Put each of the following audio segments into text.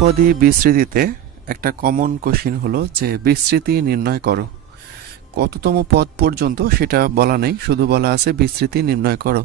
দ্বিপদী বিস্তৃতিতে একটা common question হলো যে বিস্তৃতি নির্ণয় করো। কততম পদ পর্যন্ত সেটা বলা নেই, শুধু বলা আছে বিস্তৃতি নির্ণয় করো।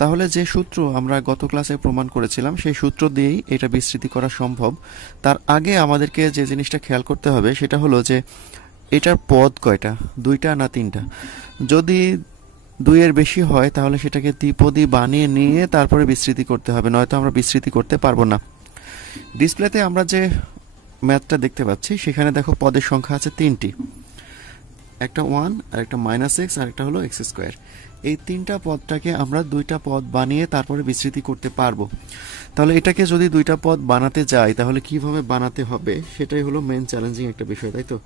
তাহলে যে সূত্র আমরা গত ক্লাসে প্রমাণ করেছিলাম সেই সূত্র দিয়েই এটা বিস্তৃতি করা সম্ভব। তার আগে আমাদেরকে যে জিনিসটা খেয়াল করতে হবে সেটা হলো যে এটার পদ কয়টা, দুইটা না তিনটা। যদি দুইয়ের বেশি হয় তাহলে সেটাকে দ্বিপদী বানিয়ে নিয়ে তারপরে বিস্তৃতি করতে হবে, নয়তো আমরা বিস্তৃতি করতে পারবো না। ডিসপ্লেতে আমরা যে ম্যাথটা দেখতে পাচ্ছি সেখানে দেখো পদের সংখ্যা আছে তিনটি, একটা 1 আর একটা -x আর একটা হলো x স্কয়ার। এই তিনটা পদটাকে আমরা দুইটা পদ বানিয়ে তারপরে বিস্তৃতি করতে পারবো। তাহলে এটাকে যদি দুইটা পদ বানাতে যাই তাহলে কিভাবে বানাতে হবে সেটাই হলো মেন চ্যালেঞ্জিং একটা বিষয়, তাই তো?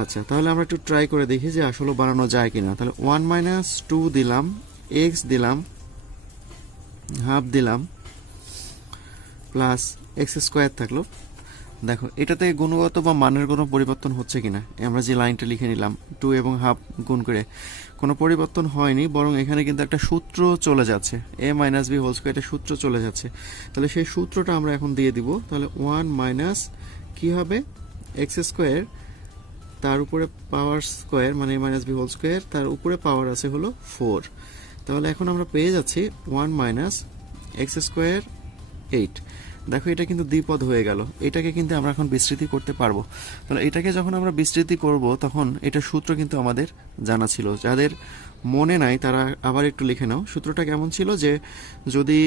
আচ্ছা, তাহলে আমরা একটু ট্রাই করে দেখি যে আসলে বানানো যায় কিনা। তাহলে 1 - 2 দিলাম, x দিলাম, হাফ দিলাম, প্লাস x স্কয়ার থাকলো। দেখো এটাতে গুণগত বা মানের কোনো পরিবর্তন হচ্ছে কিনা, আমরা যে লাইনটা লিখে নিলাম 2 এবং হাফ গুণ করে কোনো পরিবর্তন হয়নি, বরং এখানে কিন্তু একটা সূত্র চলে যাচ্ছে, a - b হোল স্কয়ার, এটা সূত্র চলে যাচ্ছে। তাহলে সেই সূত্রটা আমরা এখন দিয়ে দিব। তাহলে 1 মাইনাস কি হবে, x স্কয়ার, তার উপরে পাওয়ার স্কয়ার মানে a - b হোল স্কয়ার, তার উপরে পাওয়ার আছে হলো 4। তাহলে এখন আমরা পেয়ে যাচ্ছি 1 মাইনাস x স্কয়ার 8। দেখো এটা কিন্তু দ্বিপদ হয়ে গেল, এটাকে কিন্তু আমরা এখন বিস্তৃতি করতে পারবো। তাহলে এটাকে যখন আমরা বিস্তৃতি করব তখন এটা সূত্র কিন্তু আমাদের জানা ছিল, যাদের মনে নাই তারা আবার একটু লিখে নাও। সূত্রটা কেমন ছিল যে যদি,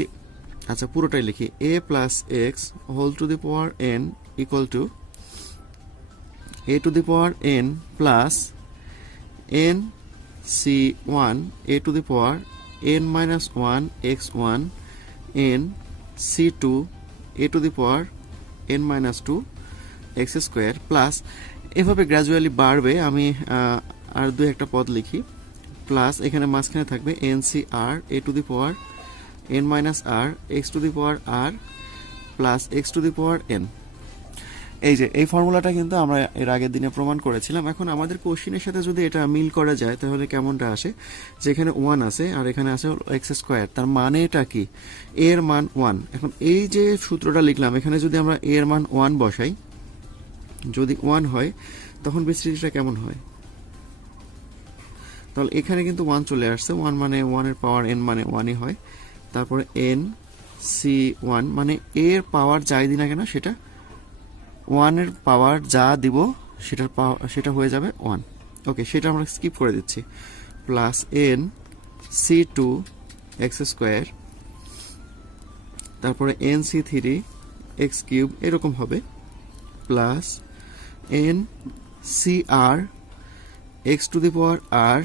আচ্ছা পুরোটাই লিখি, a plus X whole to the power n equal to a to the power n plus n c1 a to the power n minus 1 x1 n c2 a to the power n minus 2 x square, plus এভাবে gradually বাড়বে। আমি আর দুই একটা পদ লিখি, plus এখানে মাঝখানে থাকবে ncr a to the power n minus r x to the power r plus x to the power n। এই যে এই ফর্মুলাটা কিন্তু আমরা এর আগের দিনে প্রমাণ করেছিলাম। এখন আমাদের কোশ্চেনের সাথে যদি এটা মিল করা যায় তাহলে কেমনটা আসে, যেখানে 1 আছে আর এখানে আছে x স্কয়ার, তার মানে এটা কি, a এর মান 1। এখন এই যে সূত্রটা লিখলাম এখানে যদি আমরা a এর মান 1 বসাই, যদি 1 হয় তখন বিস্তৃতিটা কেমন হয়, তাহলে এখানে কিন্তু 1 চলে আসছে, 1 মানে 1 এর পাওয়ার n মানে 1ই হয়, তারপরে n c1 মানে a এর পাওয়ার যাই দিই না কেন সেটা 1 এর পাওয়ার যা দিব সেটা হয়ে যাবে 1। ওকে, সেটা আমরা স্কিপ করে দিচ্ছি। Plus n c2 x square, তারপরে n c3 x কিউব এরকম হবে, plus n cr x to the power r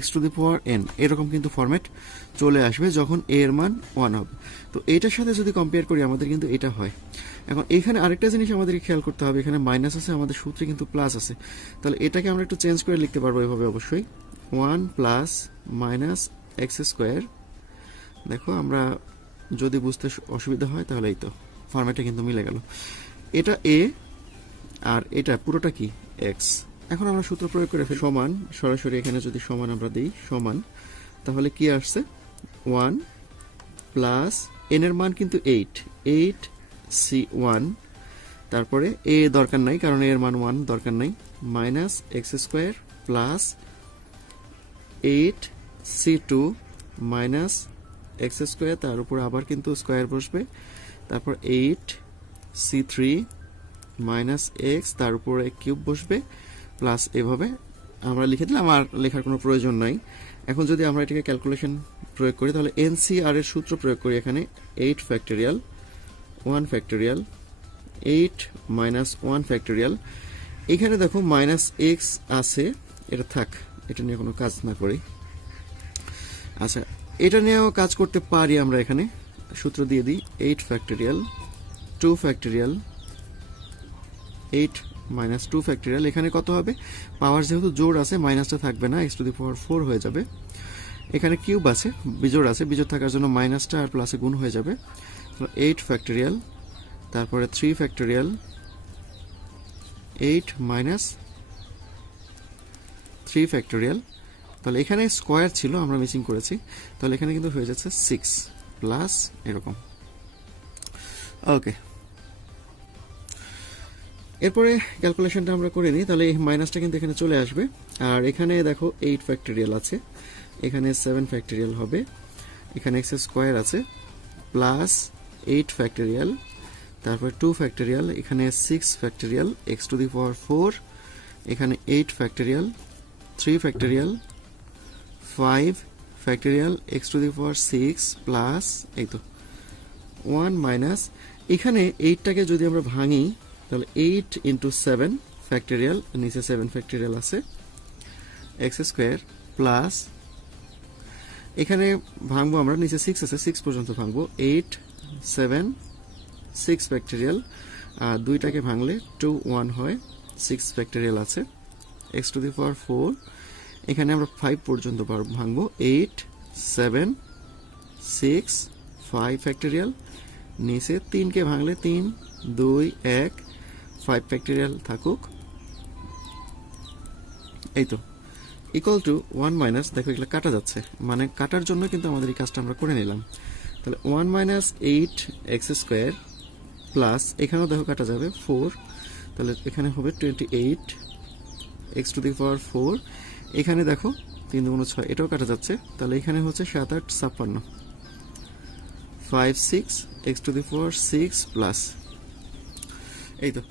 x to the power n, এরকম কিন্তু ফরম্যাট চলে আসবে যখন a এর মান 1 হবে। তো এটার সাথে যদি কম্পেয়ার করি আমাদের কিন্তু এটা হয়। এখন এখানে আরেকটা জিনিস আমাদেরকে খেয়াল করতে হবে, এখানে মাইনাস আছে, আমাদের সূত্রে কিন্তু প্লাস আছে। তাহলে এটাকে আমরা একটু চেঞ্জ করে লিখতে পারবো এভাবে, অবশ্যই 1 প্লাস মাইনাস x স্কয়ার। দেখো আমরা যদি বুঝতে অসুবিধা হয় তাহলে এই তো ফরম্যাটটা কিন্তু মিলে গেল, এটা a আর এটা পুরোটা কি x। এখন আমরা সূত্র প্রয়োগ করে ফেলি, সমান, সরাসরি এখানে যদি সমান আমরা দিই সমান, তাহলে কি আসছে 1 প্লাস n এর মান কিন্তু 8 c1, তারপরে a দরকার নাই কারণ a এর মান 1 দরকার নাই, minus x square plus 8 c2 minus x square, তার উপর আবার কিন্তু স্কয়ার বসবে, তারপর 8 c3 মাইনাস x, তার উপরে কিউব বসবে, প্লাস এভাবে আমরা লিখে দিলাম, আর লেখার কোনো প্রয়োজন নাই। এখন যদি আমরা এটাকে ক্যালকুলেশন প্রয়োগ করি তাহলে NCR এর সূত্র প্রয়োগ করি, এখানে 8 ফ্যাক্টোরিয়াল 1 ফ্যাক্টোরিয়াল 8 মাইনাস 1 ফ্যাক্টোরিয়াল। এখানে দেখো মাইনাস x আছে, এটা থাক, এটা নিয়ে কোনো কাজ না করি। আচ্ছা, এটা নিয়েও কাজ করতে পারি আমরা, এখানে সূত্র দিয়ে দিই 8 ফ্যাক্টোরিয়াল 2 ফ্যাক্টোরিয়াল 8 মাইনাস 2 ফ্যাক্টোরিয়াল। এখানে কত হবে, পাওয়ার যেহেতু জোড় আছে মাইনাসটা থাকবে না, x টু দি পাওয়ার 4 হয়ে যাবে। এখানে কিউব আছে, বিজোড় আছে, বিজোড় থাকার জন্য মাইনাসটা আর প্লাসে গুণ হয়ে যাবে। 8 ফ্যাক্টোরিয়াল, তারপরে 3 ফ্যাক্টোরিয়াল 8 মাইনাস 3 ফ্যাক্টোরিয়াল। তাহলে এখানে স্কয়ার ছিল, আমরা মিসিং করেছি, তাহলে এখানে কিন্তু হয়ে যাচ্ছে 6 প্লাস এরকম। ওকে, এরপরে ক্যালকুলেশনটা আমরা করে নিই, তাহলে এই মাইনাসটা কিন্তু এখানে চলে আসবে। আর এখানে দেখো 8 ফ্যাক্টরিয়াল আছে, এখানে 7 ফ্যাক্টরিয়াল হবে, এখানে এক্স স্কোয়ার আছে প্লাস 8 ফ্যাক্টরিয়াল, তারপর 2 ফ্যাক্টরিয়াল, এখানে 6 factorial x to the power 4, এখানে 8 factorial, 3 factorial, 5 factorial x to the power 6 plus এই তো 1 মাইনাস, এখানে 8টাকে যদি আমরা ভাঙি তাহলে 8 ইন্টু 7 ফ্যাক্টরিয়াল, নিচে 7 ফ্যাক্টরিয়াল আছে, এক্স স্কোয়ার প্লাস এখানে ভাঙবো আমরা, নিচে 6 আছে 6 পর্যন্ত ভাঙবো, 8 7 6 ফ্যাক্টরিয়াল, আর দুইটাকে ভাঙলে 2 1 হয়, 6 ফ্যাক্টরিয়াল আছে, এক্স টু দি পাওয়ার 4, এখানে আমরা 5 পর্যন্ত ভাঙবো, 8 7 6 5 ফ্যাক্টরিয়াল, নিচে 3কে ভাঙলে 3 2 1 5 ফ্যাক্টরিয়াল থাকুক, এই তো ইকুয়াল টু 1 মাইনাস, দেখো এগুলো কাটা যাচ্ছে, মানে কাটার জন্য কিন্তু আমাদের এই কাজটা আমরা করে নিলাম। তাহলে 1 মাইনাস 8 এক্স স্কোয়ার প্লাস এখানেও দেখো কাটা যাবে 4, তাহলে এখানে হবে 28 এক্স টু দি পাওয়ার 4, এখানে দেখো 3 2 6 এটাও কাটা যাচ্ছে, তাহলে এখানে হচ্ছে 7 8 56 5 6 x to the power 6 plus, এই তো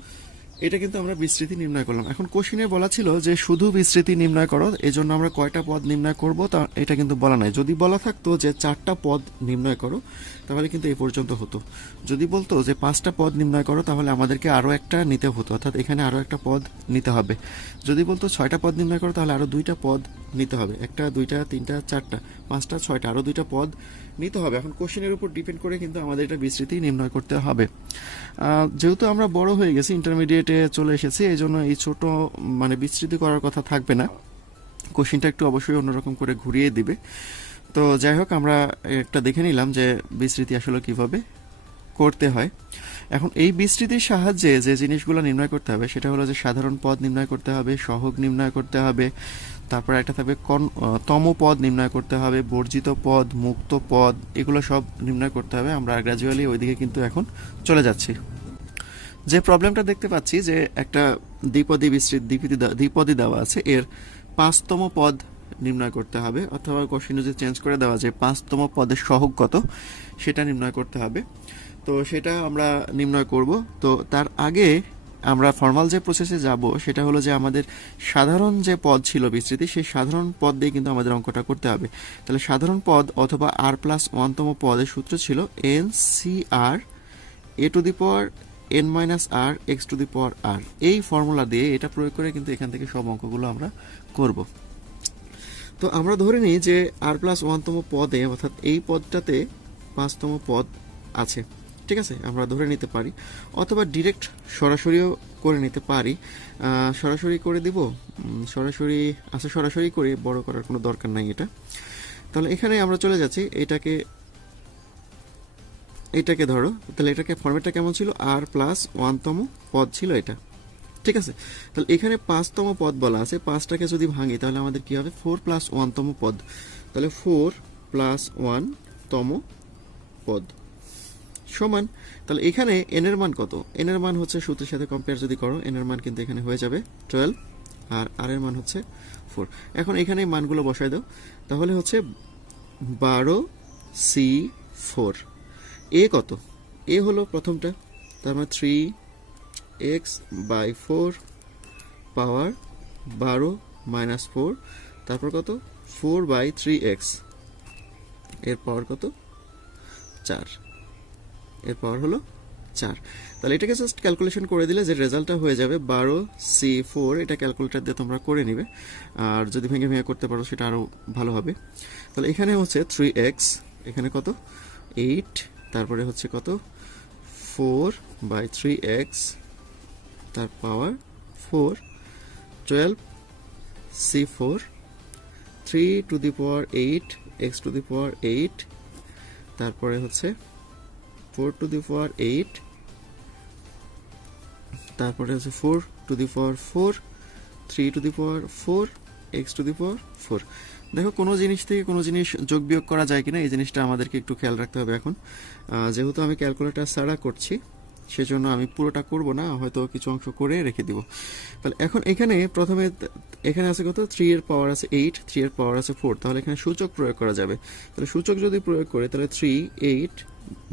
এটা কিন্তু আমরা বিস্তৃতি নির্ণয় করলাম। এখন কোশ্চেনে বলা ছিল যে শুধু বিস্তৃতি নির্ণয় করো, এই জন্য আমরা কয়টা পদ নির্ণয় করব তা এটা কিন্তু বলা নাই। যদি বলা থাকতো যে 4টা পদ নির্ণয় করো তাহলে কিন্তু এই পর্যন্ত হতো। যদি বলতো যে 5টা পদ নির্ণয় করো তাহলে আমাদেরকে আরও একটা নিতে হতো, অর্থাৎ এখানে আরও একটা পদ নিতে হবে। যদি বলতো 6টা পদ নির্ণয় করো তাহলে আরও 2টা পদ নিতে হবে, 1টা 2টা 3টা 4টা 5টা 6টা আরও 2টা পদ নিতে হবে। এখন কোশ্চেনের উপর ডিপেন্ড করে কিন্তু আমাদের এটা বিস্তৃতি নির্ণয় করতে হবে। যেহেতু আমরা বড় হয়ে গেছি, ইন্টারমিডিয়েটে চলে এসেছি, এই জন্য এই ছোট মানে বিস্তৃতি করার কথা থাকবে না, কোশ্চেনটা একটু অবশ্যই অন্যরকম করে ঘুরিয়ে দিবে। তো যাই হোক, আমরা একটা দেখে নিলাম যে বিস্তৃতি আসলে কিভাবে করতে হয়। এখন এই বিস্তৃতির সাহায্যে যে জিনিসগুলো নির্ণয় করতে হবে সেটা হলো যে সাধারণ পদ নির্ণয় করতে হবে, সহগ নির্ণয় করতে হবে, তারপর একটা থাকবে তম পদ নির্ণয় করতে হবে, বর্জিত পদ, মুক্ত পদ, এগুলো সব নির্ণয় করতে হবে। আমরা গ্র্যাজুয়ালি ওইদিকে কিন্তু এখন চলে যাচ্ছি। যে প্রবলেমটা দেখতে পাচ্ছি যে একটা দ্বিপদী দ্বিপদী দেওয়া আছে, এর 5তম পদ নির্ণয় করতে হবে, অথবা কোশ্চেন যদি চেঞ্জ করে দেওয়া যায় 5তম পদের সহগ কত সেটা নির্ণয় করতে হবে। তো সেটা আমরা নির্ণয় করব। তো তার আগে আমরা ফর্মাল যে প্রসেসে যাব সেটা হলো যে আমাদের সাধারণ যে পদ ছিল বিস্তৃতি, সেই সাধারণ পদ দিয়ে কিন্তু আমাদের অঙ্কটা করতে হবে। তাহলে সাধারণ পদ অথবা r+1তম পদের সূত্র ছিল NCR a to the power n minus r x to the power r। এই ফর্মুলা দিয়ে এটা প্রয়োগ করে কিন্তু এখান থেকে সব অঙ্কগুলো আমরা করব। তো আমরা ধরে নিই যে r+1তম পদে, অর্থাৎ এই পদটাতে 5তম পদ আছে, ঠিক আছে, আমরা ধরে নিতে পারি, অথবা ডিরেক্ট সরাসরিও করে নিতে পারি। সরাসরি করে দিব, সরাসরি করে, বড় করার কোনো দরকার নাই এটা। তাহলে এখানে আমরা চলে যাচ্ছি, এটাকে ধরো, তাহলে এটাকে ফরম্যাটটা কেমন ছিল, r+1তম পদ ছিল এটা, ঠিক আছে। তাহলে এখানে 5তম পদ বলা আছে, 5টাকে যদি ভাঙি তাহলে আমাদের কি হবে, 4+1তম পদ, তাহলে 4+1তম পদ সমান, তাহলে এখানে n এর মান কত, n এর মান হচ্ছে সূত্রের সাথে কম্পেয়ার যদি করো n এর মান কিন্তু এখানে হয়ে যাবে 12, আর r এর মান হচ্ছে 4। এখন এখানে মানগুলো বসায় দাও, তাহলে হচ্ছে 12c4। a কত, a হলো প্রথমটা, তার মানে 3x/4 পাওয়ার 12 মাইনাস 4, তারপর কত 4/3x, এর পাওয়ার কত 4, এর পাওয়ার হলো 4। তাহলে এটাকে জাস্ট ক্যালকুলেশন করে দিলে যে রেজাল্টটা হয়ে যাবে 12c4। এটা ক্যালকুলেটর দিয়ে তোমরা করে নিবে, আর যদি ভেঙে ভেঙে করতে পারো সেটা আরও ভালো হবে। তাহলে এখানে হচ্ছে 3x, এখানে কত 8, তারপরে হচ্ছে কত 4/3x, তার power 4, 12c4, 3 to the power 8 x to the power 8, তারপরে হচ্ছে 4 টু দি পাওয়ার 8, তারপরে হচ্ছে 4 to the power 4, 3 to the power 4, x to the power 4। দেখো কোনো জিনিস থেকে কোনো জিনিস যোগ বিয়োগ করা যায় কিনা এই জিনিসটা আমাদেরকে একটু খেয়াল রাখতে হবে। এখন যেহেতু আমি ক্যালকুলেটর ছাড়া করছি, সেজন্য আমি পুরোটা করব না, হয়তো কিছু অংশ করে রেখে দিব। তাহলে এখন এখানে প্রথমে এখানে আছে কত, 3 এর পাওয়ার আছে 8, 3 এর পাওয়ার আছে 4, তাহলে এখানে সূচক প্রয়োগ করা যাবে। তাহলে সূচক যদি প্রয়োগ করে তাহলে 3 8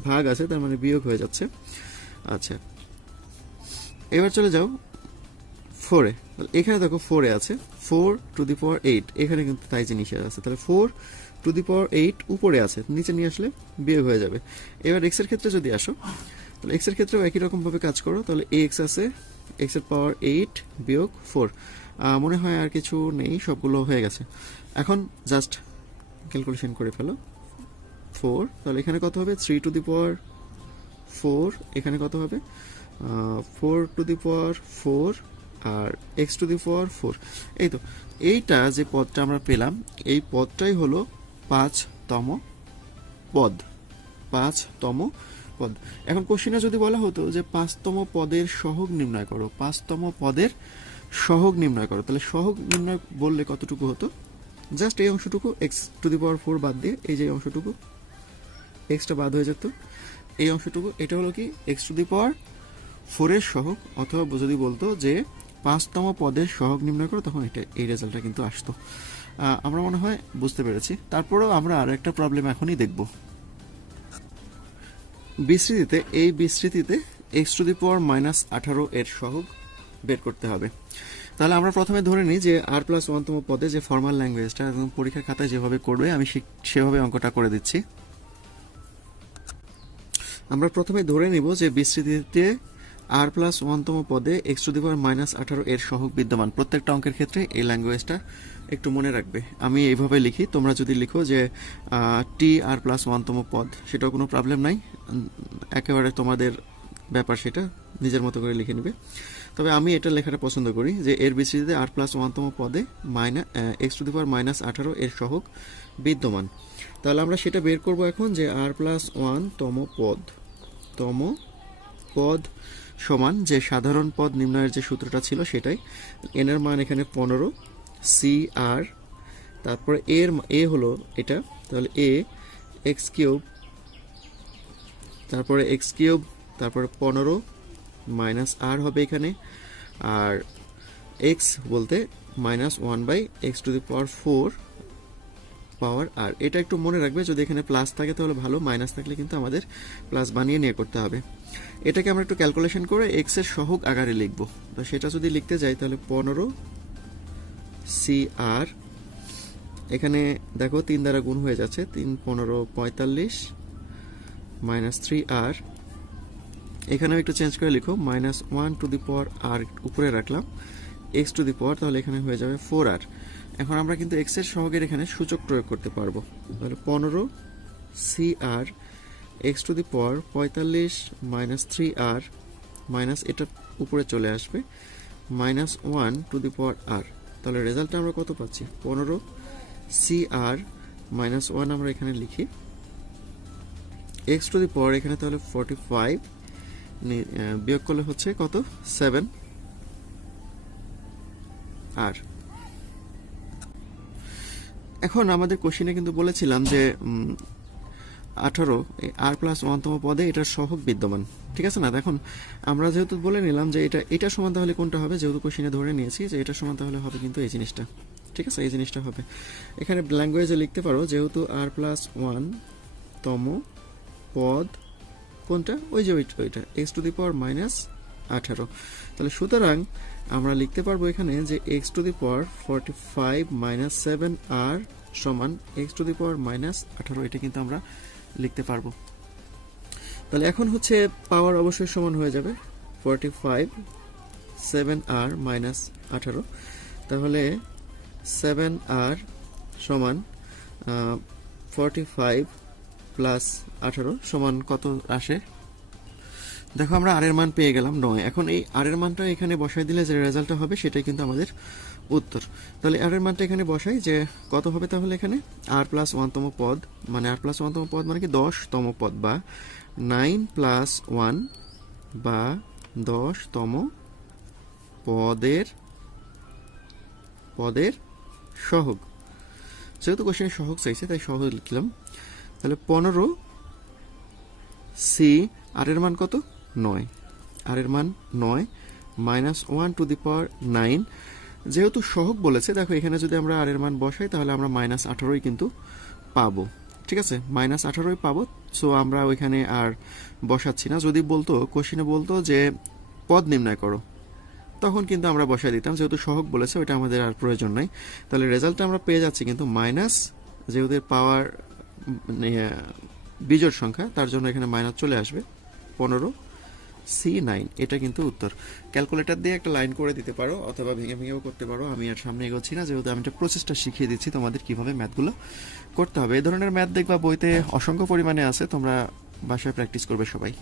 ভাগ আছে, তার মানে বিয়োগ হয়ে যাচ্ছে। আচ্ছা, এবার চলে যাও 4 এ। এখানে দেখো 4 এ আছে 4 টু দি পাওয়ার 8, এখানে কিন্তু তাই জিনিসের আছে। তাহলে 4 টু দি পাওয়ার 8 উপরে আছে, নিচে নিয়ে আসলে বিয়োগ হয়ে যাবে। এবার এক্স এর ক্ষেত্রে যদি আসো, তাহলে এক্স এর ক্ষেত্রেও একই রকম ভাবে কাজ করো। তাহলে এক্স আছে, এক্স এর পাওয়ার 8 বিয়োগ 4, মনে হয় আর কিছু নেই, সবগুলো হয়ে গেছে। এখন জাস্ট ক্যালকুলেশন করে ফেলো। 4, তাহলে এখানে কত হবে, 3 টু দি পাওয়ার 4, এখানে কত হবে 4 টু দি পাওয়ার 4, আর এক্স টু দি পাওয়ার 4। এই তো, এইটা যে পদটা আমরা পেলাম, এই পদটাই হলো 5তম পদ, 5তম পদ। এখন কোশ্চেনে যদি বলা হতো যে 5তম পদের সহগ নির্ণয় করো, 5তম পদের সহগ নির্ণয় করো, তাহলে সহগ নির্ণয় বললে কতটুকু হতো, জাস্ট এই অংশটুকু এক্স টু দি পাওয়ার 4 বাদ দিয়ে, এই যে অংশটুকু এক্সটা বাদ হয়ে যেত, এই অংশটুকু, এটা হলো কি এক্স টু দি পাওয়ার 4 এর সহগ। অথবা যদি বলতো যে 5তম পদের সহগ নির্ণয় করো, তখন এটা এই রেজাল্টটা কিন্তু আসতো। আমরা মনে হয় বুঝতে পেরেছি। তারপরেও আমরা আরো একটা প্রবলেম এখনই দেখব। বিস্তৃতিতে, এই বিস্তৃতিতে এক্স টু দি পাওয়ার -18 এর সহগ বের করতে হবে। তাহলে আমরা প্রথমে ধরে নিই যে r+1তম পদে যে ফর্মাল ল্যাঙ্গুয়েজটা একদম পরীক্ষার খাতায় যেভাবে করবে আমি সেভাবে অঙ্কটা করে দিচ্ছি। আমরা প্রথমে ধরে নিব যে বিস্তৃতিতে r+1তম পদে x টু দি পাওয়ার -18 এর সহগ বিদ্যমান। প্রত্যেকটা অঙ্কের ক্ষেত্রে এই ল্যাঙ্গুয়েজটা একটু মনে রাখবে। আমি এইভাবে লিখি, তোমরা যদি লিখো যে টি r+1তম পদ, সেটাও কোনো প্রবলেম নাই, একেবারে তোমাদের ব্যাপার, সেটা নিজের মতো করে লিখে নেবে। তবে আমি এটা লেখাটা পছন্দ করি যে এর বিস্তৃতিতে r+1তম পদে x টু দি পাওয়ার -18 এর সহগ বিদ্যমান। তাহলে আমরা সেটা বের করব এখন, যে r+1তম পদ সমান যে সাধারণ পদ নির্ণয়ের যে সূত্রটা ছিল সেটাই। এন এর মান এখানে 15, সি আর, তারপরে এ হলো এটা, তাহলে এ এক্স কিউব, তারপরে এক্স কিউব, তারপরে 15 মাইনাস আর হবে এখানে, আর এক্স বলতে -1/x টু দি পাওয়ার 4 পাওয়ার আর। এটা একটু মনে রাখবে, যদি এখানে প্লাস থাকে তাহলে ভালো, মাইনাস থাকলে কিন্তু আমাদের প্লাস বানিয়ে নিয়ে করতে হবে। এটাকে আমরা একটু ক্যালকুলেশন করে এক্স এর সহগ আকারে লিখব। তো সেটা যদি লিখতে যাই তাহলে 15 সি আর, এখানে দেখো 3 দ্বারা গুণ হয়ে যাচ্ছে, 3 15 45 -3 আর, এখানেও একটু চেঞ্জ করে লিখো, -1 টু দি পাওয়ার আর উপরে রাখলাম, এক্স টু দি পাওয়ার, তাহলে এখানে হয়ে যাবে 4 আর। এখন আমরা কিন্তু এক্স এর সহগের এখানে সূচক প্রয়োগ করতে পারবো। তাহলে 15 C R x to the power 45 -3 আর, মাইনাস এটা উপরে চলে আসবে, -1 টু দি পাওয়ার আর। তাহলে রেজাল্টটা আমরা কত পাচ্ছি, 15 সি আর -1 আমরা এখানে লিখি, এক্স টু দি পাওয়ার এখানে তাহলে 45 বিয়োগ করলে হচ্ছে কত, 7 আর। এখন আমাদের কোশ্চেনে কিন্তু বলেছিলাম যে 18 r+1তম পদে এটার সহগ বিদ্যমান, ঠিক আছে না? এখন আমরা যেহেতু বলে নিলাম যে এটা সমান, তাহলে কোনটা হবে, যেহেতু কোশ্চেনে ধরে নিয়েছি যে এটা সমান, তাহলে হবে কিন্তু এই জিনিসটা, ঠিক আছে? এই জিনিসটা হবে। এখানে ল্যাঙ্গুয়েজে লিখতে পারো, যেহেতু r+1তম পদ কোনটা, ওই যে ওইটা x টু দি পাওয়ার -18, তাহলে সুতরাং আমরা লিখতে পারবো এখানে যে x to the power 45 -7 r সমান x টু দি পাওয়ার -18, এটা কিন্তু আমরা লিখতে পারবো। তাহলে এখন হচ্ছে পাওয়ার অবশ্যই সমান হয়ে যাবে 45 7 r -18, তাহলে 7 r সমান 45 প্লাস 18 সমান কত আসে, দেখো আমরা আর এর মান পেয়ে গেলাম 9। এখন এই আর এর মানটা এখানে বসাই দিলে যে রেজাল্টটা হবে সেটাই কিন্তু আমাদের উত্তর। তাহলে আর এর মানটা এখানে বসাই, যে কত হবে তাহলে এখানে r+1তম পদ, মানে r+1তম পদ মানে কি 10তম পদ, বা 9+1 বা 10তম পদের সহগ। যেহেতু কোশ্চেনে সহগ চাইছে তাই সহগ লিখলাম। তাহলে 15 সি আর এর মান কত, 9। আর এর মান 9 মাইনাস 1^9। যেহেতু সহগ বলেছে, দেখো এখানে যদি আমরা আর এর মান বসাই তাহলে আমরা -18 কিন্তু পাবো। ঠিক আছে, -18 পাবো। সো আমরা ওইখানে আর বসাচ্ছি না। যদি বলতো কোশ্চেনে বলতো যে পদ নির্ণয় করো, তখন কিন্তু আমরা বসাই দিতাম। যেহেতু সহগ বলেছে ওইটা আমাদের আর প্রয়োজন নাই। তাহলে রেজাল্টটা আমরা পেয়ে যাচ্ছি কিন্তু মাইনাস, যেহেতু পাওয়ার বিজোড় সংখ্যা, তার জন্য এখানে মাইনাস চলে আসবে 15C9। এটা কিন্তু উত্তর। ক্যালকুলেটর দিয়ে একটা লাইন করে দিতে পারো অথবা ভেঙে ভেঙেও করতে পারো। আমি আর সামনে এগোচ্ছি না, যেহেতু আমি একটা প্রসেসটা শিখিয়ে দিচ্ছি তোমাদের কিভাবে ম্যাথগুলো করতে হবে। এই ধরনের ম্যাথ দেখবা বইতে অসংখ্য পরিমাণে আছে, তোমরা বাসায় প্র্যাকটিস করবে সবাই।